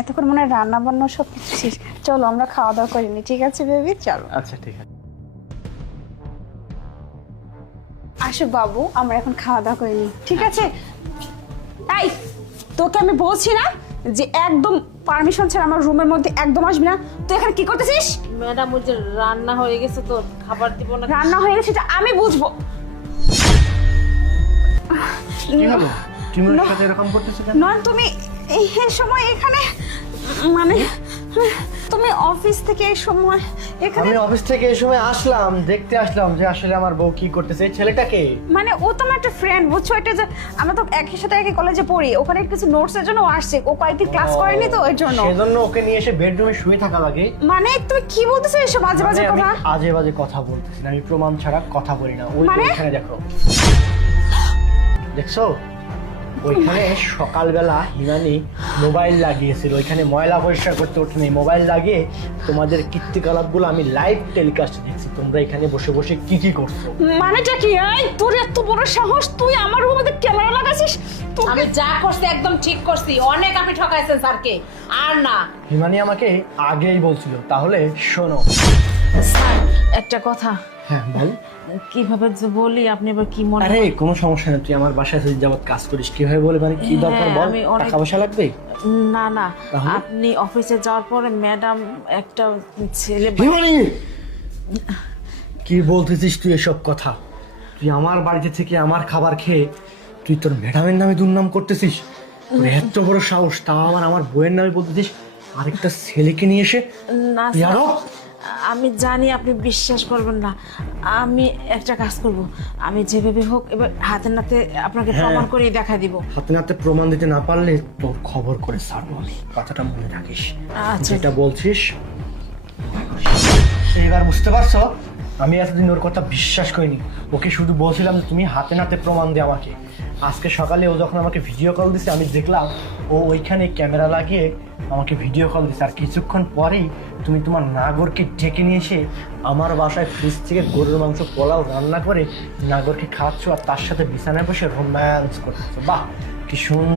এতক্ষণ মনে হয় রান্না বান্না সব কিছু শেষ। চলো আমরা খাওয়া দাওয়া করিনি, ঠিক আছে বেবি? চলো। আচ্ছা ঠিক আছে। আসো বাবু, আমরা এখন খাওয়া দাওয়া করিনি, ঠিক আছে? এই তোকে আমি বলছি না যে একদম পারমিশন ছাড়া আমার রুমের মধ্যে একদম আসবি না। তুই এখানে কি করতেছিস? ম্যাডাম ওই যে রান্না হয়ে গেছে তো খাবার দিব না। রান্না হয়ে গেছে এটা আমি বুঝবো। কি হলো? তুমি ওর সাথে এরকম করতেছো কেন? নয়ন তুমি এই সময় এখানে মানে তুমি অফিস থেকে এই সময় এখানে? আমি অফিস থেকে এই সময় আসলাম, দেখতে আসলাম যে আসলে আমার বউ কি করতেছে। এই ছেলেটাকে মানে ও তো আমার একটা ফ্রেন্ড, বুঝছো? এটা যে আমরা তো একই সাথে একই কলেজে পড়ি, ওখানে কিছু নোটস এর জন্য ও আসছে। ও কয়েকদিন ক্লাস করেনি তো এর জন্য। সেজন্য ওকে নিয়ে এসে বেডরুমে শুয়ে থাকা লাগে। মানে তুমি কি বলতেছো এসব বাজে বাজে আমি কথা? আজে বাজে কথা বলতেছি না, আমি প্রমাণ ছাড়া কথা বলি না। ওই মানে? ওইখানে দেখো, দেখছো ওইখানে সকালবেলা হিমানি মোবাইল লাগিয়েছিল, ওইখানে ময়লা পরিষ্কার করতে উঠে মোবাইল লাগিয়ে তোমাদের কীর্তিকলাপগুলো আমি লাইভ টেলিকাস্ট দেখছি। তোমরা এখানে বসে বসে কি কি করছো? মানেটা কি? এই তোর এত বড় সাহস, তুই আমার রুমে ক্যামেরা লাগাছিস? আমি যা করছি একদম ঠিক করছি। অনেক আপনি ঠকাইছেন স্যারকে। আর না হিমানি আমাকে আগেই বলছিল। তাহলে শোনো। স্যার, একটা কথা হ্যাঁ বল। কিভাবে যে বলি আপনি আবার কি মনে আরে কোনো সমস্যা নেই, তুই আমার বাসায় এসে যাবত কাজ করিস, কিভাবে বলে মানে কি দরকার বল। আমি অনেক- টাকা পয়সা লাগবে? না না, তাহলে? আপনি অফিসে যাওয়ার পরে ম্যাডাম একটা ছেলে হিমানি কি বলতেছিস তুই এসব কথা? তুই আমার বাড়িতে থেকে আমার খাবার খেয়ে তুই তোর ম্যাডামের নামে দুর্নাম করতেছিস? তোর এত বড় সাহস, তাও আমার বউয়ের নামে বলতেছিস? আরেকটা ছেলেকে নিয়ে এসে না তুই স্যার, আরো? আমি জানি আপনি বিশ্বাস করবেন না। আমি একটা কাজ করব, আমি যেভাবে হোক এবার হাতে নাতে আপনাকে হ্যাঁ। প্রমাণ করে দেখা দিব। হাতে নাতে প্রমাণ দিতে না পারলে তোর খবর করে ছাড়বো আমি, কথাটা মনে রাখিস। আচ্ছা। যেটা বলছিস এইবার বুঝতে পারছো? আমি এতদিন ওর কথা বিশ্বাস করিনি, ওকে শুধু বলছিলাম যে তুমি হাতে নাতে প্রমাণ দে আমাকে। আজকে সকালে ও যখন আমাকে ভিডিও কল দিছে, আমি দেখলাম ও ওইখানে ক্যামেরা লাগিয়ে আমাকে ভিডিও কল দিছে। আর কিছুক্ষণ পরেই তুমি তোমার নাগরকে ডেকে নিয়ে এসে আমার বাসায় ফ্রিজ থেকে গরুর মাংস পোলাও রান্না করে নাগরকে খাওয়াচ্ছ, আর তার সাথে বিছানায় বসে রোম্যান্স করতেছো। বাহ, কি সুন্দর।